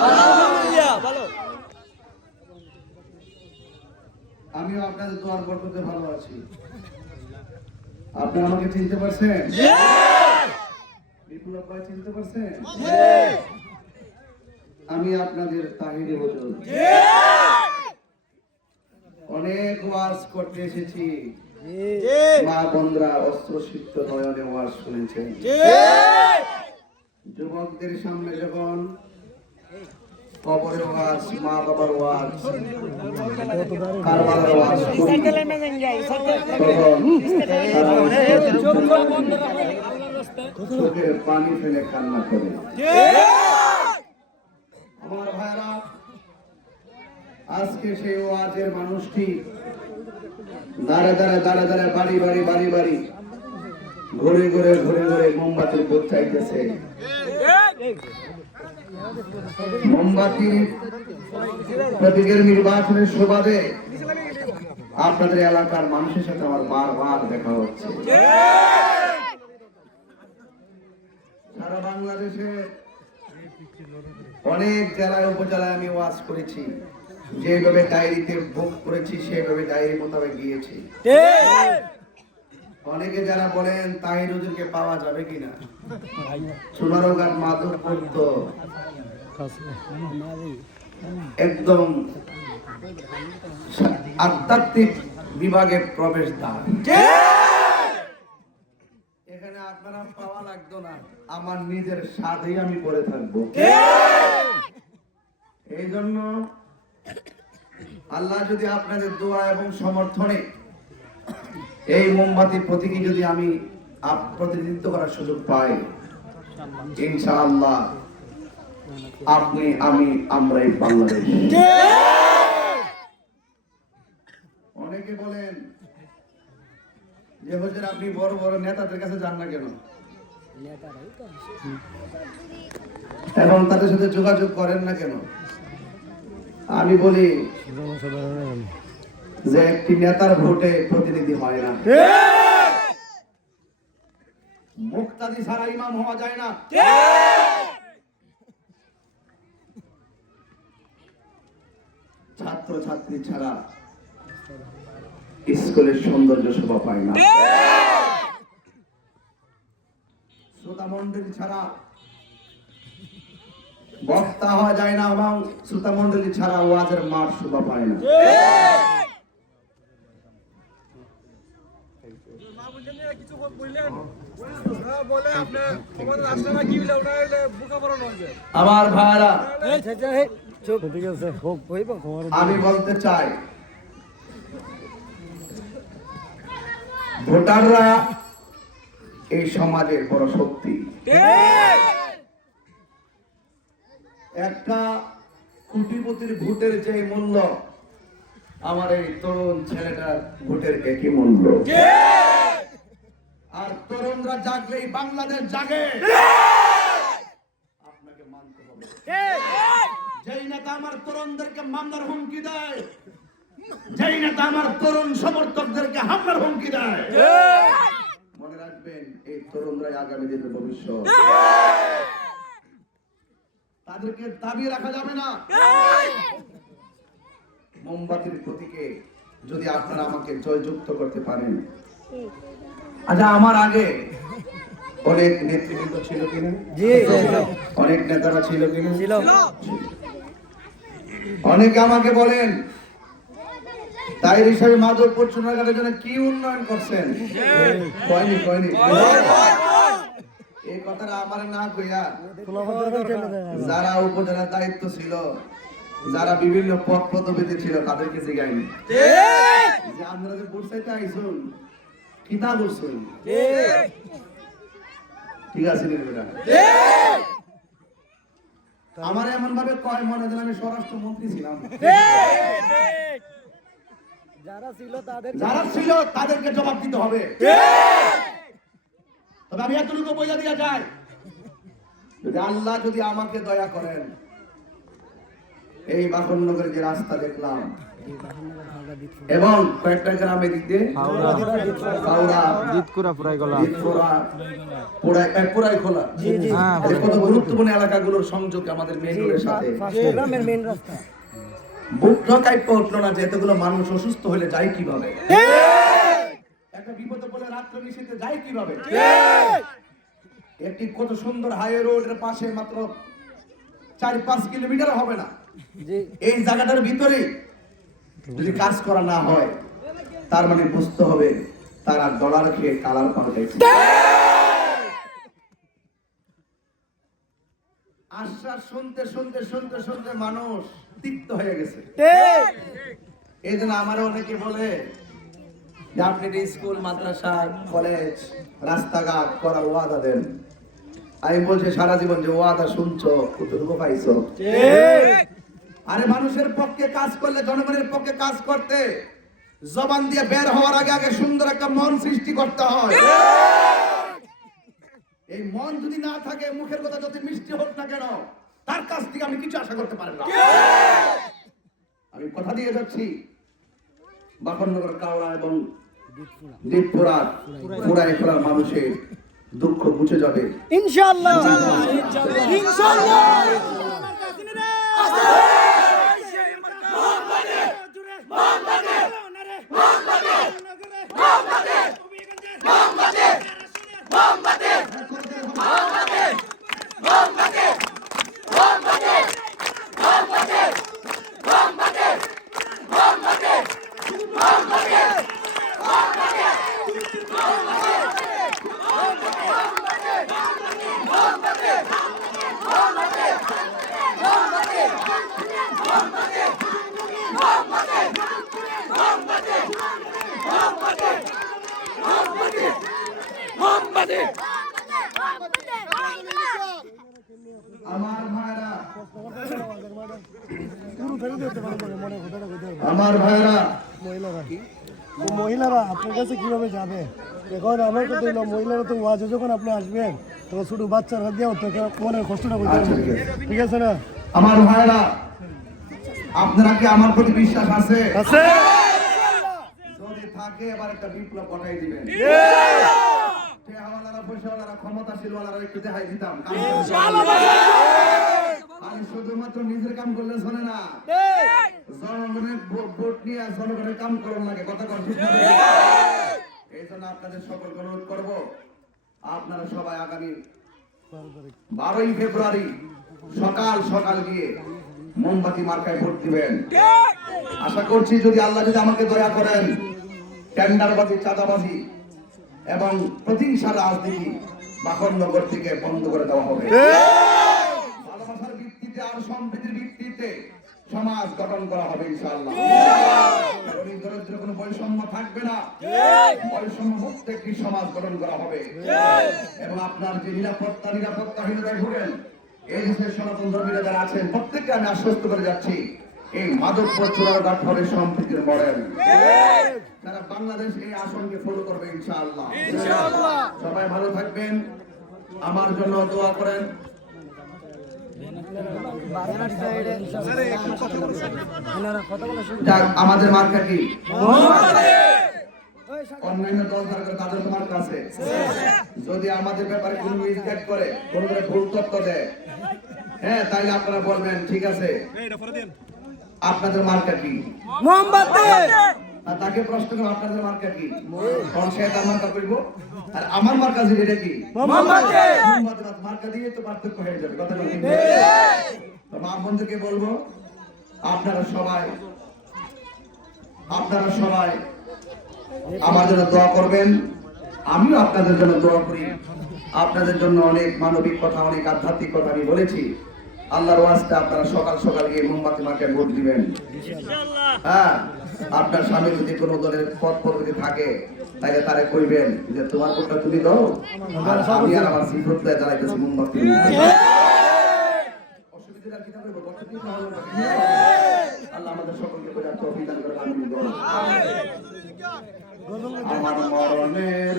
আলহামদুলিল্লাহ ভালো। আমিও আপনাদের দোয়ার বরকতে ভালো আছি। আপনারা আমাকে চিনতে পারছেন? বিপ্লব ভাই চিনতে পারছেন? আমি আপনাদের তাহিরে হুজুর। অনেক ওয়াজ করতে এসেছি, মা বোনরা অস্ত্রসিক্ত নয়নে ওয়াজ শুনেছেন। যুবকদের সামনে যখন কবরের ওয়াজ, মা বাবার ওয়াজ, কারবালার ওয়াজ করি, তখন চোখের পানি ফেলে কান্না করে। আমার ভাইরা, আজকে সেই ওয়াজের মানুষটি দাঁড়ে দাঁড়ে দাঁড়ে দাঁড়ে বাড়ি বাড়ি বাড়ি বাড়ি ঘুরে ঘুরে ঘুরে ঘুরে মোমবাতির দুধ চাইতেছে। মোমবাতির প্রতীকের নির্বাচনের সুবাদে আপনাদের এলাকার মানুষের সাথে আমার বারবার দেখা হচ্ছে। সারা বাংলাদেশে অনেক জেলায় উপজেলায় আমি ওয়াজ করেছি, যেভাবে ডায়েরিতে বুক করেছি সেভাবে ডায়েরি মোতাবেক গিয়েছি। অনেকে যারা বলেন তাহির হুজুরকে পাওয়া যাবে কিনা, সোনারগাঁ মাধবপুর তো একদম আধ্যাত্মিক বিভাগের প্রবেশদ্বার। এখানে আপনারা পাওয়া লাগতো না, আমার নিজের সাথেই আমি পড়ে থাকবো। এই জন্য আল্লাহ যদি আপনাদের দোয়া এবং সমর্থনে এই মোমবাতি প্রতীকী যদি আমি প্রতিনিধিত্ব করার সুযোগ পাই, ইনশাআল্লাহ আপনি আমি আমরাই বাংলাদেশ। অনেকে বলেন যে হুজুর আপনি বড় বড় নেতাদের কাছে যান না কেন, এবং তাদের সাথে যোগাযোগ করেন না কেন? আমি বলি যে একটি নেতার ভোটে প্রতিনিধি হয় না, মুক্তাদি ছাড়া ইমাম হওয়া যায় না, ছাত্র ছাত্রী ছাড়া স্কুলের সৌন্দর্য শোভা পায় না, শ্রোতা মন্ডলী ছাড়া বক্তা হওয়া যায় না, এবং শ্রোতা মন্ডলী ছাড়া ওয়াজের মাঠ শোভা পায় না। আমার ভাইরা, আমি বলতে চাই ভোটাররা এই সমাজের বড় শক্তি। একটা কোটিপতির ভোটের যে মূল্য, আমার এই তরুণ ছেলেটার ভোটের একই মূল্য। আর তরুণরা জাগলেই বাংলাদেশ জাগে, আপনাকে মানতে হবে। যেই নেতা আমার তরুণদেরকে মামলার হুমকি দেয়, যেই নেতা আমার তরুণ সমর্থকদেরকে হামলার হুমকি দেয়, মনে রাখবেন এই তরুণরাই আগামী দিনের ভবিষ্যৎ। তাদেরকে দাবি রাখা যাবে না। মোমবাতির প্রতীকে যদি আপনারা আমাকে জয়যুক্ত করতে পারেন। আচ্ছা, আমার আগে অনেক নেতৃবৃন্দ ছিল কিনা? অনেক নেতারা ছিল কিনা? অনেকে আমাকে বলেন তাই হিসাবে মাধবপুর সোনারগাঁয়ের জন্য কি উন্নয়ন করছেন? কয়নি এই কথাটা আমার না কইয়া যারা উপজেলার দায়িত্ব ছিল, যারা বিভিন্ন পদ পদবিতে ছিল, তাদেরকে জিগাইনি যে আপনারা যে ভোট চাইতে আইসুন কিতা করছেন, ঠিক আছে নির্বেদা। আমার এমন ভাবে কয় মনে হয় আমি স্বরাষ্ট্রমন্ত্রী ছিলাম। যারা ছিল তাদেরকে জবাব দিতে হবে। তবে আমি এতটুকু বোঝা দিয়া যায়, যদি আল্লাহ যদি আমাকে দয়া করেন, এই বাকনগরে যে রাস্তা দেখলাম এবং কয়েকটা গ্রামে দিতে পুরাই খোলা কত গুরুত্বপূর্ণ এলাকাগুলোর সংযোগ আমাদের মেইন রোডের সাথে বুকটা কাইপ উঠলো না যে এতগুলো মানুষ অসুস্থ হলে যায় কিভাবে, একটা বিপদে পড়লে রাত্রে নিশীথে যায় কিভাবে। একটি কত সুন্দর হাইওয়ে রোডের পাশে মাত্র 4-5 কিলোমিটার হবে না, এই জায়গাটার ভিতরে যদি কাজ করা না হয় তার মানে বুঝতে হবে তারা ডলার খেয়ে কালার পাল্টাইছে। আশ্বাস শুনতে শুনতে শুনতে শুনতে মানুষ তিক্ত হয়ে গেছে। এই জন্য আমার অনেকে বলে যে আপনি স্কুল মাদ্রাসা কলেজ রাস্তাঘাট করার ওয়াদা দেন। আমি বলছি সারা জীবন যে ওয়াদা শুনছো কতটুকু পাইছো? আরে মানুষের পক্ষে কাজ করলে, জনগণের পক্ষে কাজ করতে জবান দিয়ে বের হওয়ার আগে আগে সুন্দর একটা মন সৃষ্টি করতে হয়। এই মন যদি না থাকে, মুখের কথা যত মিষ্টি হোক না কেন, তার কাছ থেকে আমি কিছু আশা করতে পারি না। আমি কথা দিয়ে যাচ্ছি, বাকনগর, কাওড়া এবং দীপপুরা পুরাই খোলার মানুষের দুঃখ মুছে যাবে ইনশাআল্লাহ, ইনশাআল্লাহ। আমার ভাইরা মহিলারা আপনার কাছে কিভাবে যাবে? এখন আমার কথা হলো, মহিলারা তো ওয়াজে যখন আপনি আসবেন তখন ছোট বাচ্চারা দিয়েও তো মনের কষ্টটা বুঝতে পারবে, ঠিক আছে না? আমার ভাইরা, আপনারা কি আমার প্রতি বিশ্বাস আছে? যদি থাকে এবার একটা বিপ্লব ঘটাই দিবেন। টেহাওয়ালারা, পয়সাওয়ালারা, ক্ষমতাশীলওয়ালারা একটু দেখাই দিতাম। আমি শুধুমাত্র নিজের কাম করলে শোনে না, জনগণের ভোট নিয়ে জনগণের কাম করুন লাগে, কথা কর ঠিক না? এই জন্য আপনাদের সকলকে অনুরোধ করবো, আপনারা সবাই আগামী 12ই ফেব্রুয়ারি সকাল সকাল গিয়ে মোমবাতি মার্কায় ভোট দিবেন। আশা করছি যদি আল্লাহ যদি আমাকে দয়া করেন, টেন্ডারবাজি, চাঁদাবাজি এবং প্রতিহিংসার রাজনীতি বাকনগর থেকে বন্ধ করে দেওয়া হবে। ভালোবাসার ভিত্তিতে আর সম্প্রীতির ভিত্তিতে সমাজ গঠন করা হবে ইনশাআল্লাহ। গরিব দরিদ্র কোনো বৈষম্য থাকবে না, বৈষম্য মুক্ত একটি সমাজ গঠন করা হবে। এবং আপনার যে নিরাপত্তাহীনতায় ভোগেন, এই দেশের সনাতন ধর্মীরা যারা আছেন প্রত্যেককে আমি আশ্বস্ত করে যাচ্ছি, এই মাদকপর চোরাঘাট হবে সম্প্রীতির মডেল। তারা বাংলাদেশ এই আসনকে ফলো করবে ইনশাআল্লাহ। সবাই ভালো থাকবেন, আমার জন্য দোয়া করেন। আমাদের মার্কা কি? অন্যান্য দল তাদের তো মার্কা আছে। যদি আমাদের ব্যাপারে কোনো মিসগাইড করে, কোনো ভুল তথ্য দেয়, হ্যাঁ, তাইলে আপনারা বলবেন ঠিক আছে, আপনাদের মার্কা কি? মোমবাতি। আর তাকে প্রশ্ন করব আপনাদের মার্কা কি? কোন সে তার মার্কা কইব, আর আমার মার্কা যেটা কি? মোমবাতি। মোমবাতি মার্কা দিয়ে তো পার্থক্য হয়ে যাবে, কথা বলি। তো মা বন্ধুকে বলবো, আপনারা সবাই আমার জন্য দোয়া করবেন, আমিও আপনাদের জন্য দোয়া করি। আপনাদের জন্য অনেক মানবিক কথা, অনেক আধ্যাত্মিক কথা আমি বলেছি। আল্লাহর ওয়াস্তে আপনারা সকাল সকাল গিয়ে মোমবাতি মার্কায় ভোট দিবেন। হ্যাঁ, আপনার স্বামী যদি কোনো দলের পদ পদবি থাকে তাহলে তারে কইবেন যে তোমার ভোটটা তুমি দাও, আর আমি আর আমার সিফতটা জ্বালাইতেছি মোমবাতি। অসুবিধা কি থাকবে? আল্লাহ আমাদের সকলকে বোঝার তৌফিক দান করে। আমার মরণের